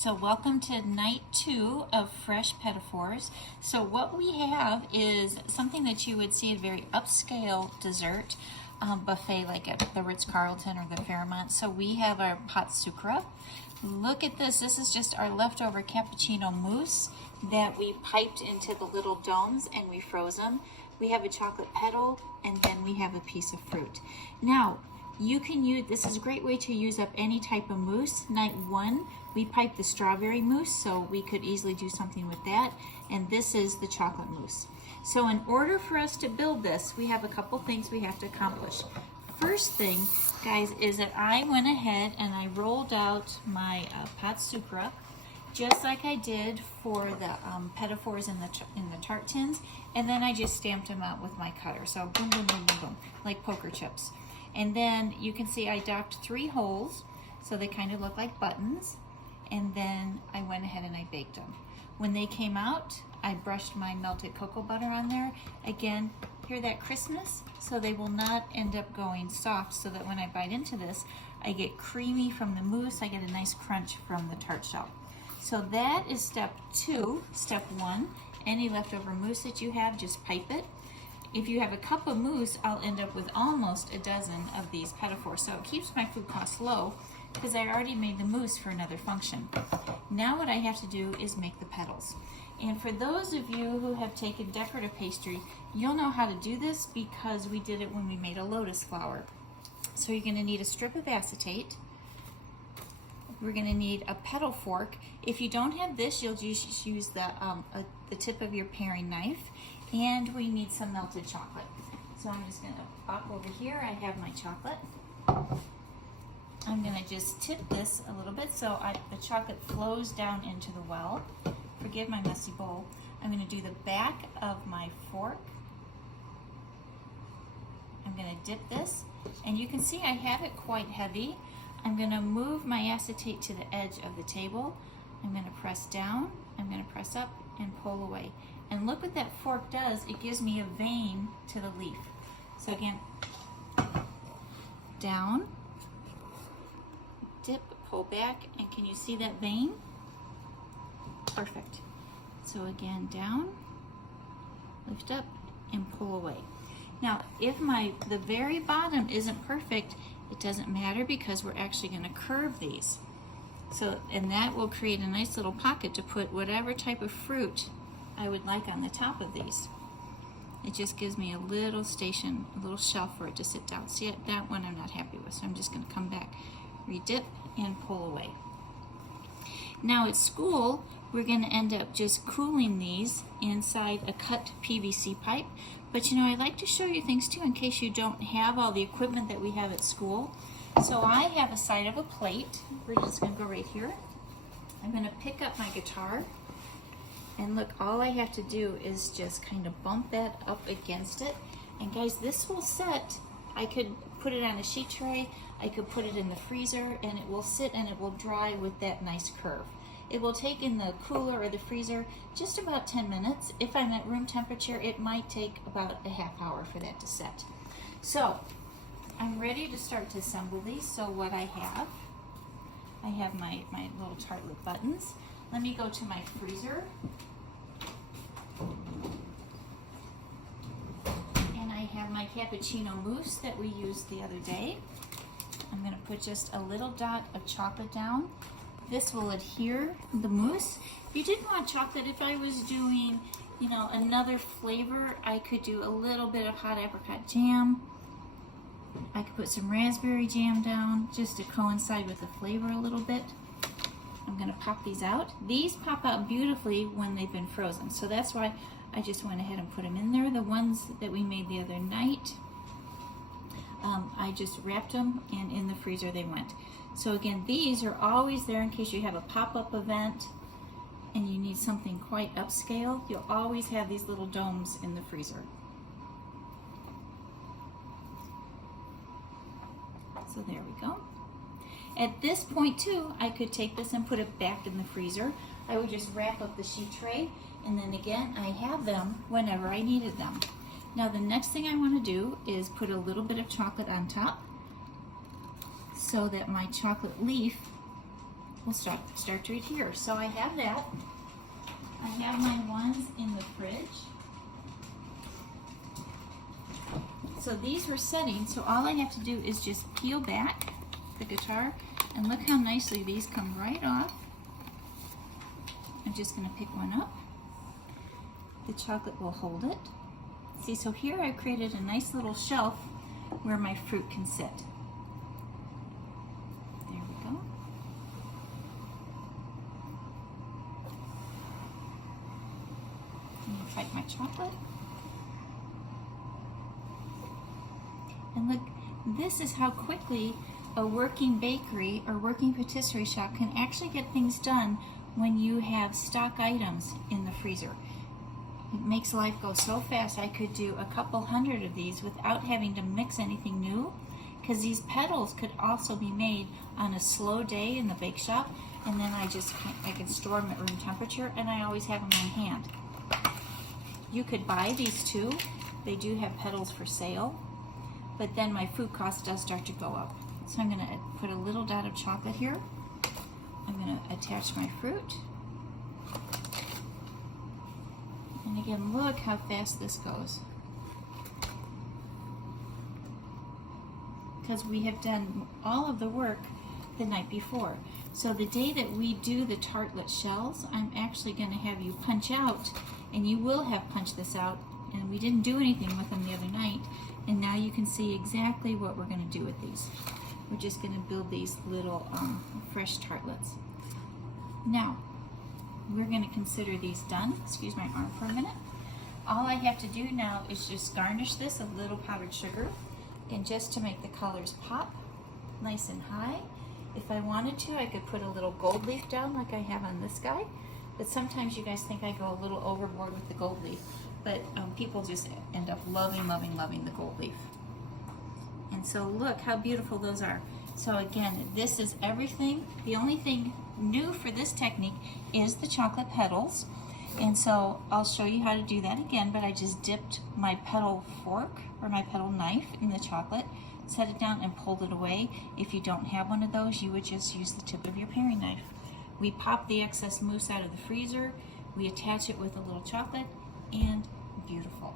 So welcome to night 2 of Fresh Petits. So what we have is something that you would see at a very upscale dessert buffet like at the Ritz-Carlton or the Fairmont. So we have our pot sucre. Look at this. This is just our leftover cappuccino mousse that we piped into the little domes and we froze them. We have a chocolate petal and then we have a piece of fruit. Now, you can use, this is a great way to use up any type of mousse. Night 1, we piped the strawberry mousse, so we could easily do something with that. And this is the chocolate mousse. So in order for us to build this, we have a couple things we have to accomplish. First thing, guys, is that I went ahead and I rolled out my pot sucre, just like I did for the Petits in the tart tins, and then I just stamped them out with my cutter. So boom, boom, boom, boom, boom, like poker chips. And then you can see I docked 3 holes, so they kind of look like buttons. And then I went ahead and I baked them. When they came out, I brushed my melted cocoa butter on there. Again, hear that crispness? So they will not end up going soft, so that when I bite into this, I get creamy from the mousse, I get a nice crunch from the tart shell. So that is step 2. Step 1, any leftover mousse that you have, just pipe it. If you have a cup of mousse, I'll end up with almost a dozen of these Petits. So it keeps my food costs low because I already made the mousse for another function. Now what I have to do is make the petals. And for those of you who have taken decorative pastry, you'll know how to do this because we did it when we made a lotus flower. So you're going to need a strip of acetate. We're going to need a petal fork. If you don't have this, you'll just use the tip of your paring knife. And we need some melted chocolate. So I'm just going to pop over here. I have my chocolate. I'm going to just tip this a little bit so the chocolate flows down into the well. Forgive my messy bowl. I'm going to do the back of my fork. I'm going to dip this. And you can see I have it quite heavy. I'm going to move my acetate to the edge of the table. I'm going to press down. I'm going to press up and pull away. And look what that fork does. It gives me a vein to the leaf. So again, down, dip, pull back, and can you see that vein? Perfect. So again, down, lift up, and pull away. Now, if the very bottom isn't perfect, it doesn't matter because we're actually going to curve these. So, and that will create a nice little pocket to put whatever type of fruit I would like on the top of these. It just gives me a little station, a little shelf for it to sit down. See, that one I'm not happy with, so I'm just going to come back, redip, and pull away. Now at school, we're going to end up just cooling these inside a cut PVC pipe. But you know, I like to show you things too in case you don't have all the equipment that we have at school. So I have a side of a plate. We're just going to go right here. I'm going to pick up my guitar. And look, all I have to do is just kind of bump that up against it. And guys, this will set. I could put it on a sheet tray, I could put it in the freezer, and it will sit and it will dry with that nice curve. It will take in the cooler or the freezer just about 10 minutes. If I'm at room temperature, it might take about a half hour for that to set. So, I'm ready to start to assemble these. So what I have my little tartlet buttons. Let me go to my freezer. And I have my cappuccino mousse that we used the other day. I'm going to put just a little dot of chocolate down. This will adhere the mousse. If you didn't want chocolate, if I was doing, you know, another flavor, I could do a little bit of hot apricot jam. I could put some raspberry jam down just to coincide with the flavor a little bit. I'm going to pop these out. These pop out beautifully when they've been frozen. So that's why I just went ahead and put them in there. The ones that we made the other night, I just wrapped them and in the freezer they went. So again, these are always there in case you have a pop-up event and you need something quite upscale. You'll always have these little domes in the freezer. So there we go. At this point too, I could take this and put it back in the freezer. I would just wrap up the sheet tray, and then again, I have them whenever I needed them. Now the next thing I want to do is put a little bit of chocolate on top so that my chocolate leaf we'll start right here. So I have that. I have my ones in the fridge. So these were setting, so all I have to do is just peel back the guitar, and look how nicely these come right off. I'm just going to pick one up. The chocolate will hold it. See, so here I've created a nice little shelf where my fruit can sit. There we go. I'm going to bite my chocolate. And look, this is how quickly a working bakery or working patisserie shop can actually get things done when you have stock items in the freezer. It makes life go so fast. I could do a couple hundred of these without having to mix anything new, because these petals could also be made on a slow day in the bake shop, and then I can store them at room temperature, and I always have them on hand. You could buy these too. They do have petals for sale, but then my food cost does start to go up. So I'm going to put a little dot of chocolate here. I'm going to attach my fruit. And again, look how fast this goes. Because we have done all of the work the night before. So the day that we do the tartlet shells, I'm actually going to have you punch out, and you will have punched this out, and we didn't do anything with them the other night, and now you can see exactly what we're going to do with these. We're just going to build these little fresh tartlets. Now, we're going to consider these done. Excuse my arm for a minute. All I have to do now is just garnish this with a little powdered sugar, and just to make the colors pop nice and high. If I wanted to, I could put a little gold leaf down like I have on this guy, but sometimes you guys think I go a little overboard with the gold leaf, but people just end up loving the gold leaf. And so look how beautiful those are. So again, this is everything. The only thing new for this technique is the chocolate petals. And so I'll show you how to do that again, but I just dipped my petal fork or my petal knife in the chocolate, set it down and pulled it away. If you don't have one of those, you would just use the tip of your paring knife. We pop the excess mousse out of the freezer, we attach it with a little chocolate, and beautiful.